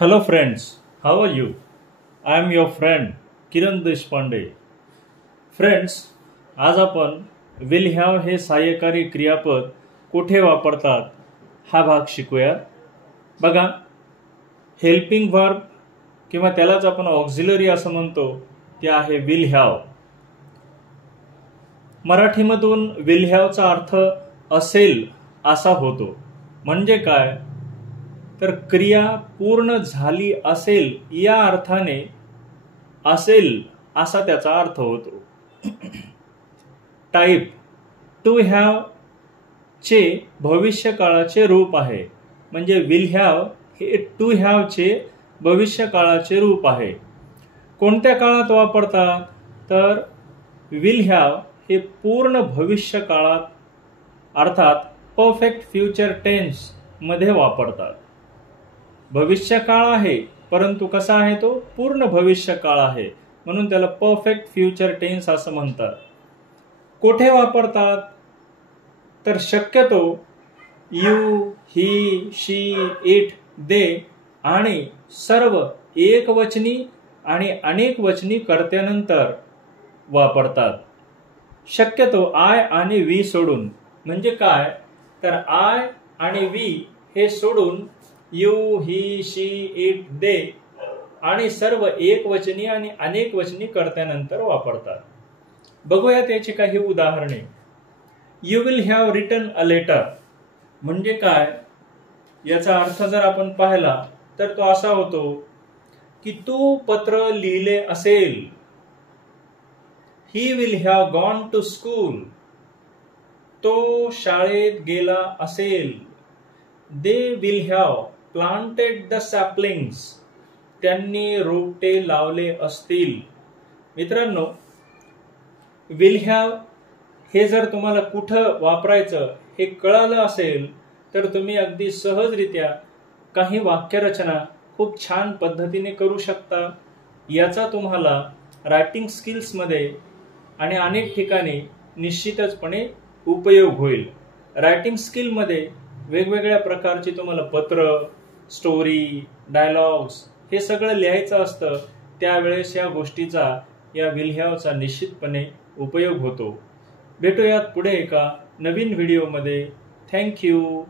Hello friends, how are you? I am your friend Kiran Deshpande. Friends, आज आपण will have हे सहाय्यकारी क्रियापद कुठे वापरतात हा भाग शिकूया. बघा, हेल्पिंग वर्ब किंवा त्यालाच आपण ऑक्झिलरी असं म्हणतो ते आहे विल हॅव. मराठीमधून विल हॅवचा अर्थ असेल असा होतो. म्हणजे काय, तर क्रिया पूर्ण झाली असेल या अर्थाने असेल असा त्याचा अर्थ होतो. टाईप टू हॅव चे भविष्यकाळाचे रूप आहे. म्हणजे विल हॅव हे टू हॅव चे भविष्यकाळाचे रूप आहे. कोणत्या काळात वापरतात, तर विल हॅव हे पूर्ण भविष्य काळात अर्थात परफेक्ट फ्युचर टेन्स मध्ये वापरतात. भविष्य काळ आहे, परंतु कसा आहे तो पूर्ण भविष्य काळ आहे, म्हणून त्याला परफेक्ट फ्युचर टेन्स असं म्हणतात. कोठे वापरतात, तर शक्यतो यू, ही, शी, इट, दे आणि सर्व एकवचनी आणि अनेक वचनी कर्त्यानंतर वापरतात. शक्यतो आय आणि वी सोडून. म्हणजे काय, तर आय आणि वी हे सोडून यू, ही, शी, इट, दे आणि सर्व एकवचनी आणि अनेक वचनी कर्त्यानंतर वापरतात. बघूया त्याची काही उदाहरणे. You will have written a letter. म्हणजे काय, याचा अर्थ जर आपण पाहिला तर तो असा होतो की तू पत्र लिहिले असेल. He will have gone to school. तो शाळेत गेला असेल. They will have planted the saplings. त्यांनी रोपटे लावले असतील. मित्रांनो, विल हॅव हे जर तुम्हाला कुठं वापरायचं हे कळालं असेल तर तुम्ही अगदी सहजरित्या काही वाक्यरचना खूप छान पद्धतीने करू शकता. याचा तुम्हाला रायटिंग स्किल्समध्ये आणि अनेक ठिकाणी निश्चितचपणे उपयोग होईल. रायटिंग स्किलमध्ये वेगवेगळ्या प्रकारची तुम्हाला पत्र, स्टोरी, डायलॉग्स हे सगळं लिहायचं असतं. त्यावेळेस या गोष्टीचा, या विल हॅवचा निश्चितपणे उपयोग होतो. भेटूयात पुढे एका नवीन व्हिडिओमध्ये. थँक्यू.